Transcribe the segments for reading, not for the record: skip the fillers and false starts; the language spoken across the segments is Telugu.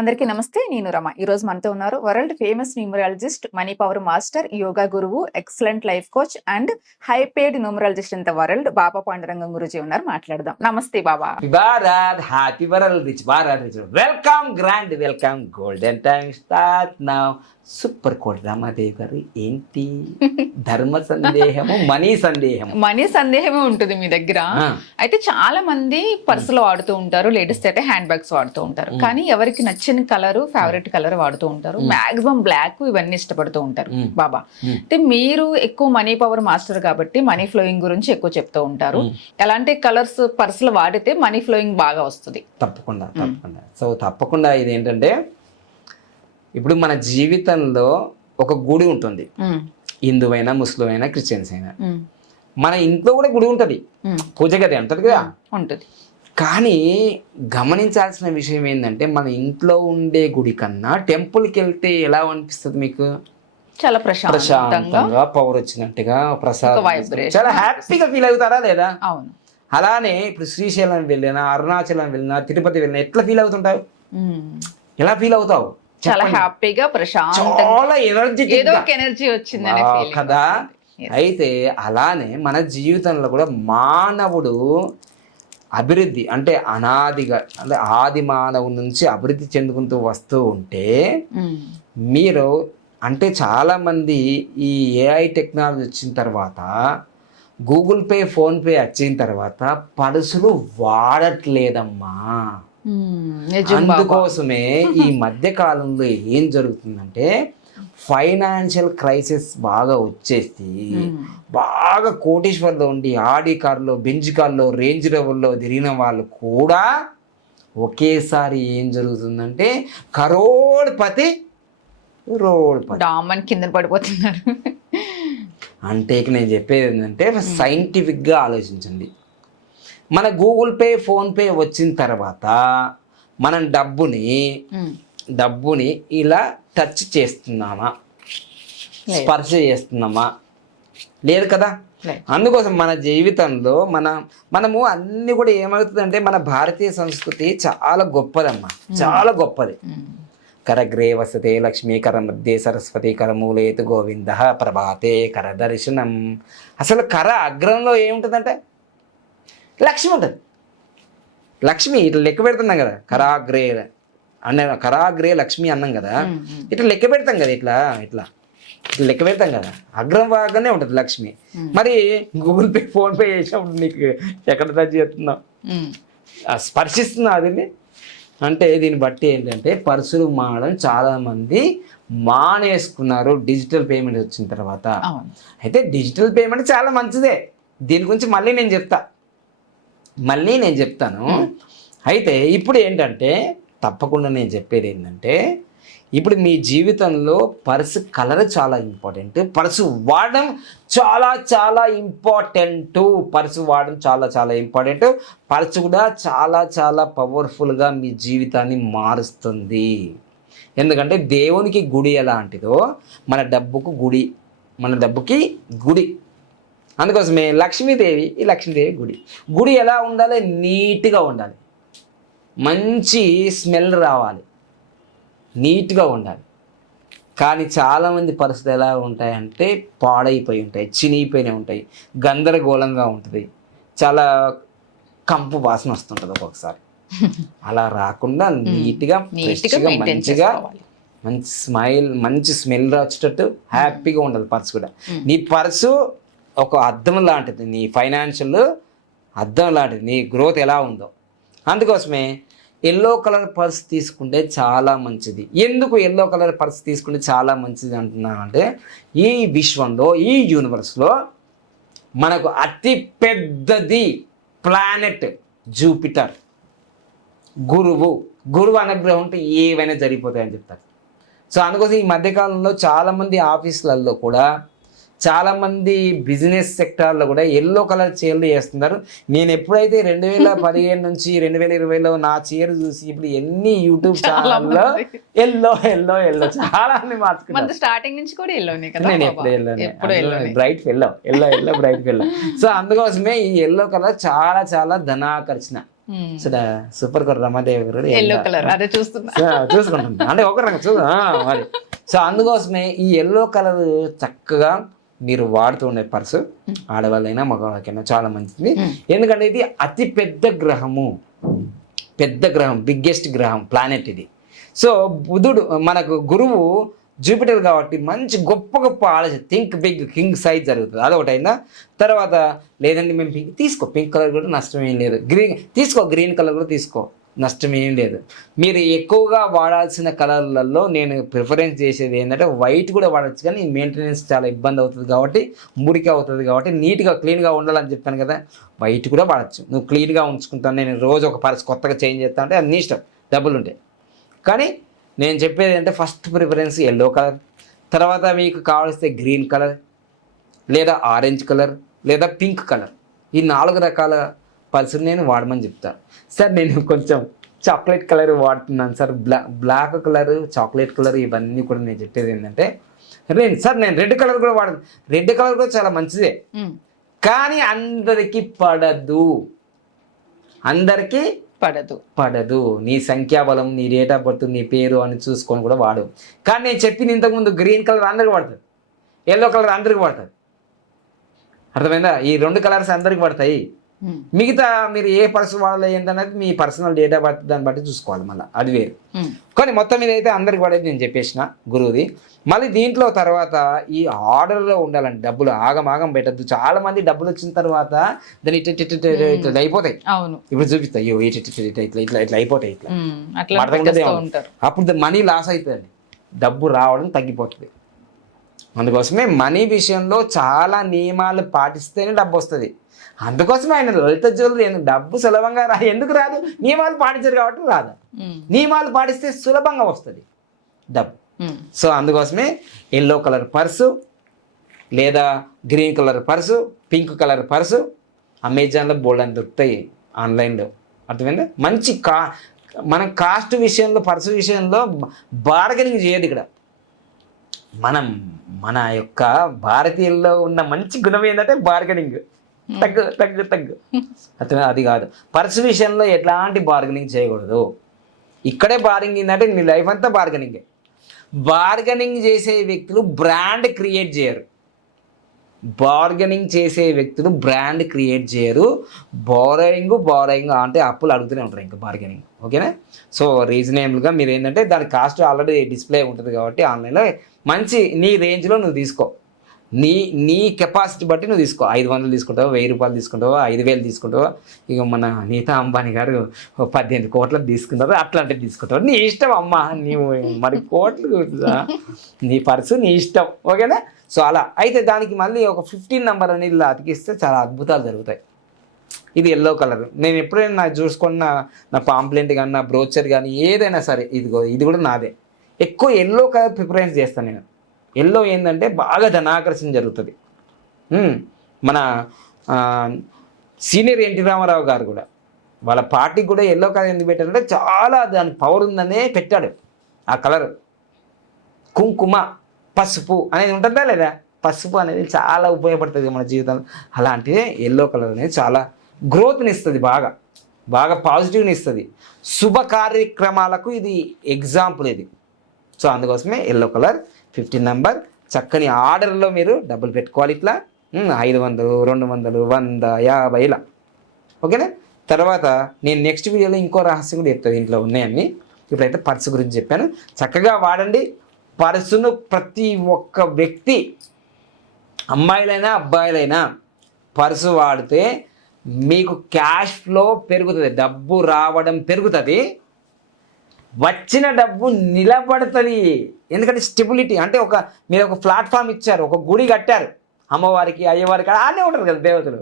అందరికీ నమస్తే. నేను రమ. ఈరోజు మనతో ఉన్నారు world famous numerologist, money power master, yoga గురువు, excellent life coach and high paid numerologist in the world Baba Pandurangam Guruji ఉన్నారు. మాట్లాడదాం. నమస్తే Baba. Bharat happy world rich Bharat rich welcome grand welcome golden time start now. Super code Ramadevi garu ఏంటి ధర్మ సందేహము మనీ సందేహమే ఉంటుంది మీ దగ్గర. అయితే చాలా మంది పర్సులు వాడుతూ ఉంటారు, లేటెస్ట్ అయితే హ్యాండ్ బ్యాగ్స్ వాడుతూ ఉంటారు. కానీ ఎవరికి నచ్చిన కలర్, ఫేవరెట్ కలర్ వాడుతూ ఉంటారు. మాక్సిమం బ్లాక్ ఇవన్నీ ఇష్టపడుతూ ఉంటారు బాబా. అయితే మీరు ఎక్కువ మనీ పవర్ మాస్టర్ కాబట్టి మనీ ఫ్లోయింగ్ గురించి ఎక్కువ చెప్తూ ఉంటారు. ఎలాంటి కలర్స్ పర్సులు వాడితే మనీ ఫ్లోయింగ్ బాగా వస్తుంది? తప్పకుండా. సో తప్పకుండా ఇది ఏంటంటే, ఇప్పుడు మన జీవితంలో ఒక గుడి ఉంటుంది. హిందువైనా, ముస్లిం అయినా, క్రిస్టియన్స్ అయినా. మన ఇంట్లో కూడా గుడి ఉంటుంది, పూజ గది ఉంటుంది కదా, ఉంటుంది. కానీ గమనించాల్సిన విషయం ఏంటంటే, మన ఇంట్లో ఉండే గుడి కన్నా టెంపుల్కి వెళ్తే ఎలా అనిపిస్తుంది మీకు? చాలా ప్రశాంతంగా, పవర్ వచ్చినట్టుగా, ప్రసాదం, చాలా హ్యాపీగా ఫీల్ అవుతారా లేదా? అవును. అలానే ఇప్పుడు శ్రీశైలం వెళ్ళినా, అరుణాచలం వెళ్ళినా, తిరుపతి వెళ్ళినా ఎట్లా ఫీల్ అవుతుంటావు? ఎలా ఫీల్ అవుతావు? చాలా హ్యాపీగా, ప్రశాంతంగా, చాలా ఎనర్జీ వచ్చింది కదా. అయితే అలానే మన జీవితంలో కూడా మానవుడు అభివృద్ధి అంటే అనాదిగా, అంటే ఆది మానవుడి నుంచి అభివృద్ధి చెందుకుంటూ వస్తూ ఉంటే, మీరు అంటే చాలా మంది ఈ ఏఐ టెక్నాలజీ వచ్చిన తర్వాత, గూగుల్ పే, ఫోన్పే వచ్చిన తర్వాత పర్సులు వాడట్లేదమ్మా. అందుకోసమే ఈ మధ్య కాలంలో ఏం జరుగుతుందంటే, ఫైనాన్షియల్ క్రైసిస్ బాగా వచ్చేసి బాగా కోటీశ్వర్లో ఉండి ఆడి కార్లో, బెంజ్ కార్లో, రేంజ్ రోవర్లో తిరిగిన వాళ్ళు కూడా ఒకేసారి ఏం జరుగుతుందంటే కరోడ్పతి కింద పడిపోతున్నారు. అంటే నేను చెప్పేది ఏంటంటే, సైంటిఫిక్గా ఆలోచించండి. మన గూగుల్ పే, ఫోన్పే వచ్చిన తర్వాత మనం డబ్బుని ఇలా టచ్ చేస్తున్నామా, స్పర్శ చేస్తున్నామా? లేదు కదా. అందుకోసం మన జీవితంలో మనము అన్ని కూడా ఏమవుతుందంటే, మన భారతీయ సంస్కృతి చాలా గొప్పదమ్మా, చాలా గొప్పది. కరగ్రే వసతే లక్ష్మీ, కర మధ్య సరస్వతి, కరమూలేతు గోవింద, ప్రభాతే కర దర్శనం. అసలు కర అగ్రంలో ఏముంటుందంటే లక్ష్మి ఉంటుంది. లక్ష్మి ఇట్లా లెక్క పెడుతున్నాం కదా, కరాగ్రే కరాగ్రే లక్ష్మి అన్నాం కదా, ఇట్లా లెక్క పెడతాం కదా, ఇట్లా ఇట్లా ఇట్లా లెక్క పెడతాం కదా, అగ్రం బాగానే ఉంటుంది లక్ష్మి. మరి గూగుల్ పే, ఫోన్ పే చేసినప్పుడు నీకు ఎక్కడ టచ్ చేస్తున్నావు, స్పర్శిస్తున్నావు అది. అంటే దీన్ని బట్టి ఏంటంటే, పర్సులు మారడం చాలా మంది మానేసుకున్నారు డిజిటల్ పేమెంట్ వచ్చిన తర్వాత. అయితే డిజిటల్ పేమెంట్ చాలా మంచిదే, దీని గురించి మళ్ళీ నేను చెప్తాను. అయితే ఇప్పుడు ఏంటంటే, తప్పకుండా నేను చెప్పేది ఏంటంటే, ఇప్పుడు మీ జీవితంలో పర్సు కలర్ చాలా ఇంపార్టెంట్, పర్సు వాడడం చాలా చాలా ఇంపార్టెంట్. పర్సు కూడా చాలా చాలా పవర్ఫుల్గా మీ జీవితాన్ని మారుస్తుంది. ఎందుకంటే దేవునికి గుడి ఎలాంటిదో మన డబ్బుకి గుడి. అందుకోసమే లక్ష్మీదేవి గుడి ఎలా ఉండాలి? నీట్గా ఉండాలి, మంచి స్మెల్ రావాలి, నీట్గా ఉండాలి. కానీ చాలామంది పరిస్థితులు ఎలా ఉంటాయంటే, పాడైపోయి ఉంటాయి, చినిగిపోయినా ఉంటాయి, గందరగోళంగా ఉంటుంది, చాలా కంపు వాసన వస్తుంటుంది ఒక్కొక్కసారి. అలా రాకుండా నీట్గా, ఫ్రెష్గా, మంచి స్మెల్ వచ్చేటట్టు హ్యాపీగా ఉండాలి పర్సు కూడా. నీ పర్సు ఒక అద్దం లాంటిది, నీ ఫైనాన్షియల్ అద్దం లాంటిది, నీ గ్రోత్ ఎలా ఉందో. అందుకోసమే ఎల్లో కలర్ పర్స్ తీసుకుంటే చాలా మంచిది. ఎందుకు ఎల్లో కలర్ పర్స్ తీసుకుంటే చాలా మంచిది అంటున్నానంటే, ఈ విశ్వంలో, ఈ యూనివర్స్లో మనకు అతి పెద్దది ప్లానెట్ జూపిటర్. గురువు అనుగ్రహం ఉంటే ఏవైనా జరిగిపోతాయని చెప్తారు. సో అందుకోసం ఈ మధ్యకాలంలో చాలామంది ఆఫీసులలో కూడా, చాలామంది బిజినెస్ సెక్టార్లో కూడా ఎల్లో కలర్ చీరలు వేస్తున్నారు. నేను ఎప్పుడైతే 2015 నుంచి 2020లో నా చీర చూసి ఇప్పుడు ఎన్ని యూట్యూబ్ ఛానల్లో ఎల్లో చాలా మార్చుకున్నాను. స్టార్టింగ్ నుంచి కూడా ఎల్లోనే కదా, నేను ఎప్పుడు బ్రైట్ ఎల్లో. సో అందుకోసమే ఈ ఎల్లో కలర్ చాలా చాలా ధనాకర్షణ. సూపర్ కూడా రమాదేవి గారు ఎల్లో కలర్ అదే చూస్తున్నా. చూసుకుంటుంది అంటే ఒక రంగు మరి. సో అందుకోసమే ఈ ఎల్లో కలర్ చక్కగా మీరు వాడుతూ ఉండే పర్సు ఆడవాళ్ళైనా మగవాళ్ళకైనా చాలా మంచిది. ఎందుకంటే ఇది అతి పెద్ద గ్రహము, బిగ్గెస్ట్ గ్రహం ప్లానెట్ ఇది. సో బుధుడు మనకు గురువు జూపిటర్ కాబట్టి మంచి గొప్ప ఆలోచన, థింక్ బిగ్, కింగ్ సైజ్ జరుగుతుంది. అదొకటి అయిందా. తర్వాత లేదండి మేము పింక్ కలర్ కూడా నష్టం ఏం లేదు, గ్రీన్ కలర్ కూడా తీసుకో, నష్టం ఏం లేదు. మీరు ఎక్కువగా వాడాల్సిన కలర్లలో నేను ప్రిఫరెన్స్ చేసేది ఏంటంటే వైట్ కూడా వాడచ్చు, కానీ మెయింటెనెన్స్ చాలా ఇబ్బంది అవుతుంది కాబట్టి, మురికి అవుతుంది కాబట్టి, నీట్గా క్లీన్గా ఉండాలని చెప్పాను కదా, వైట్ కూడా వాడచ్చు. నువ్వు క్లీన్గా ఉంచుకుంటాను, నేను రోజు ఒక పర్స్ కొత్తగా చేంజ్ చేస్తా అంటే అది నీ ఇష్టం, డబ్బులు ఉంటాయి. కానీ నేను చెప్పేది ఏంటంటే ఫస్ట్ ప్రిఫరెన్స్ ఎల్లో కలర్, తర్వాత మీకు కావాల్సిన గ్రీన్ కలర్ లేదా ఆరెంజ్ కలర్ లేదా పింక్ కలర్, ఈ 4 రకాల పర్సులు నేను వాడమని చెప్తాను. సార్ నేను కొంచెం చాక్లెట్ కలర్ వాడుతున్నాను sir, black colour, chocolate colour, ఇవన్నీ కూడా నేను చెప్పేది ఏంటంటే సార్ నేను రెడ్ కలర్ కూడా వాడను. రెడ్ కలర్ కూడా చాలా మంచిదే, కానీ అందరికీ పడదు. నీ సంఖ్యాబలం, నీ డేట్ ఆఫ్ బర్త్, నీ పేరు అని చూసుకొని కూడా వాడు. కానీ నేను చెప్పింది ఇంతకుముందు గ్రీన్ కలర్ అందరికి పడుతుంది, ఎల్లో కలర్ అందరికి పడుతుంది. అర్థమైందా? ఈ 2 కలర్స్ అందరికి పడతాయి. మిగతా మీరు ఏ పర్సన్ వాడాలి ఏంటనేది మీ పర్సనల్ డేట్ ఆఫ్ బర్త్ దాన్ని బట్టి చూసుకోవాలి, మళ్ళీ అది వేరు. కానీ మొత్తం మీద అయితే అందరికి పడేది నేను చెప్పేసిన గురువుది. మళ్ళీ దీంట్లో తర్వాత ఈ ఆర్డర్లో ఉండాలండి, డబ్బులు ఆగం పెట్టద్దు. చాలా మంది డబ్బులు వచ్చిన తర్వాత దాన్ని ఇట్లా అయిపోతాయి. ఇప్పుడు చూపిస్తాయి ఇట్లా అయిపోతాయి, అప్పుడు మనీ లాస్ అవుతుంది, డబ్బు రావడం తగ్గిపోతుంది. అందుకోసమే మనీ విషయంలో చాలా నియమాలు పాటిస్తేనే డబ్బు వస్తుంది. అందుకోసమే ఆయన లలిత జ్యువెలరీ డబ్బు సులభంగా ఎందుకు రాదు, నియమాలు పాటించారు కాబట్టి రాదు. నియమాలు పాటిస్తే సులభంగా వస్తుంది డబ్బు. సో అందుకోసమే ఎల్లో కలర్ పర్సు లేదా green colour purse, pink colour purse అమెజాన్లో బోల్డ్ అని దొరుకుతాయి, ఆన్లైన్లో. అర్థమైందా? మంచి మనం కాస్ట్ విషయంలో, పర్సు విషయంలో బార్గెనింగ్ చేయదు. ఇక్కడ మన యొక్క భారతీయుల్లో ఉన్న మంచి గుణం ఏంటంటే బార్గెనింగ్, తగ్గు అది కాదు. పర్సు విషయంలో ఎట్లాంటి బార్గెనింగ్ చేయకూడదు. ఇక్కడే బార్గెనింగ్ ఏంటంటే నీ లైఫ్ అంతా బార్గెనింగే. బార్గెనింగ్ చేసే వ్యక్తులు బ్రాండ్ క్రియేట్ చేయరు. బారోయింగ్ అంటే అప్పులు అడుగుతూనే ఉంటారు, ఇంకా బార్గెనింగ్. ఓకేనా? సో రీజనబుల్గా మీరు ఏంటంటే దాని కాస్ట్ ఆల్రెడీ డిస్ప్లే ఉంటుంది కాబట్టి ఆన్లైన్లో మంచి నీ రేంజ్లో నువ్వు తీసుకో, నీ కెపాసిటీ బట్టి నువ్వు తీసుకో. 500 తీసుకుంటావా, 1000 రూపాయలు తీసుకుంటావా, 5000 తీసుకుంటావా, ఇక మన నీతా అంబానీ గారు 18 కోట్లకు తీసుకుంటారు, అట్లాంటివి తీసుకుంటావు. నీ ఇష్టం అమ్మా, నీవు మరి కోట్లు, నీ పర్సు నీ ఇష్టం. ఓకేనా? సో అలా అయితే దానికి మళ్ళీ ఒక 15 నెంబర్ అనేది ఇలా అతికిస్తే చాలా అద్భుతాలు జరుగుతాయి. ఇది ఎల్లో కలర్. నేను ఎప్పుడైనా నాకు చూసుకున్న నా పాంప్లెంట్ కానీ, నా బ్రోచర్ కానీ ఏదైనా సరే, ఇది కూడా నాదే. ఎక్కువ ఎల్లో కలర్ ప్రిఫరెన్స్ చేస్తాను నేను. ఎల్లో ఏంటంటే బాగా ధనాకర్షణ జరుగుతుంది. మన సీనియర్ ఎన్టీ రామారావు గారు కూడా వాళ్ళ పార్టీకి కూడా ఎల్లో కలర్ ఎందుకు పెట్టారంటే చాలా దాని పవర్ ఉందనే పెట్టాడు. ఆ కలర్ కుంకుమ, పసుపు అనేది ఉంటుందా లేదా? పసుపు అనేది చాలా ఉపయోగపడుతుంది మన జీవితంలో. అలాంటిదే ఎల్లో కలర్ అనేది చాలా గ్రోత్ని ఇస్తుంది, బాగా పాజిటివ్ని ఇస్తుంది. శుభ కార్యక్రమాలకు ఇది ఎగ్జాంపుల్ ఇది. సో అందుకోసమే ఎల్లో కలర్ 15 నెంబర్. చక్కని ఆర్డర్లో మీరు డబ్బులు పెట్టుకోవాలి. ఇట్లా 500, 200, 100, 50 ఇలా. ఓకేనా? తర్వాత నేను నెక్స్ట్ వీడియోలో ఇంకో రహస్యం కూడా చెప్తాను, ఇంట్లో ఉన్నాయని. ఇప్పుడైతే పర్సు గురించి చెప్పాను. చక్కగా వాడండి పర్సును. ప్రతి ఒక్క వ్యక్తి, అమ్మాయిలైనా అబ్బాయిలైనా పర్సు వాడితే మీకు క్యాష్ ఫ్లో పెరుగుతుంది, డబ్బు రావడం పెరుగుతుంది, వచ్చిన డబ్బు నిలబడుతుంది. ఎందుకంటే స్టెబిలిటీ అంటే మీరు ఒక ప్లాట్ఫామ్ ఇచ్చారు, ఒక గుడి కట్టారు, అమ్మవారికి అయ్యవారికి అలానే ఉంటారు కదా దేవతలు.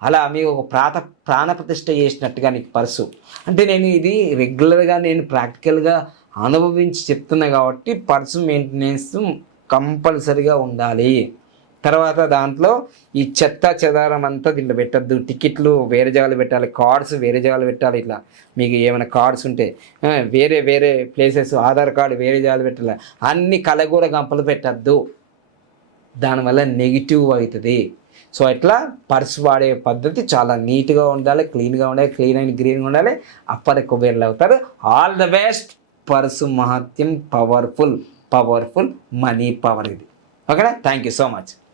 అలా మీకు ఒక ప్రాణప్రతిష్ఠ చేసినట్టుగా నీకు పర్సు అంటే, నేను ఇది రెగ్యులర్గా నేను ప్రాక్టికల్గా అనుభవించి చెప్తున్నా కాబట్టి పర్సు మెయింటెనెన్స్ కంపల్సరీగా ఉండాలి. తర్వాత దాంట్లో ఈ చెత్త చెదారం అంతా దీంట్లో పెట్టద్దు. టికెట్లు వేరే జాగాలు పెట్టాలి, కార్డ్స్ వేరే జాగాలు పెట్టాలి. ఇట్లా మీకు ఏమైనా కార్డ్స్ ఉంటే వేరే ప్లేసెస్, ఆధార్ కార్డు వేరే జాగాలు పెట్టాలి. అన్ని కలగూర గంపలు పెట్టద్దు, దానివల్ల నెగిటివ్ అవుతుంది. సో ఇట్లా పర్స్ వాడే పద్ధతి చాలా నీట్గా ఉండాలి, క్లీన్గా ఉండాలి, క్లీన్ అండ్ గ్రీన్గా ఉండాలి. అప్పటి కుబేర్లు అవుతారు. All the best. Purse Mahatyam powerful money power ఇది. ఓకేనా? Thank you so much.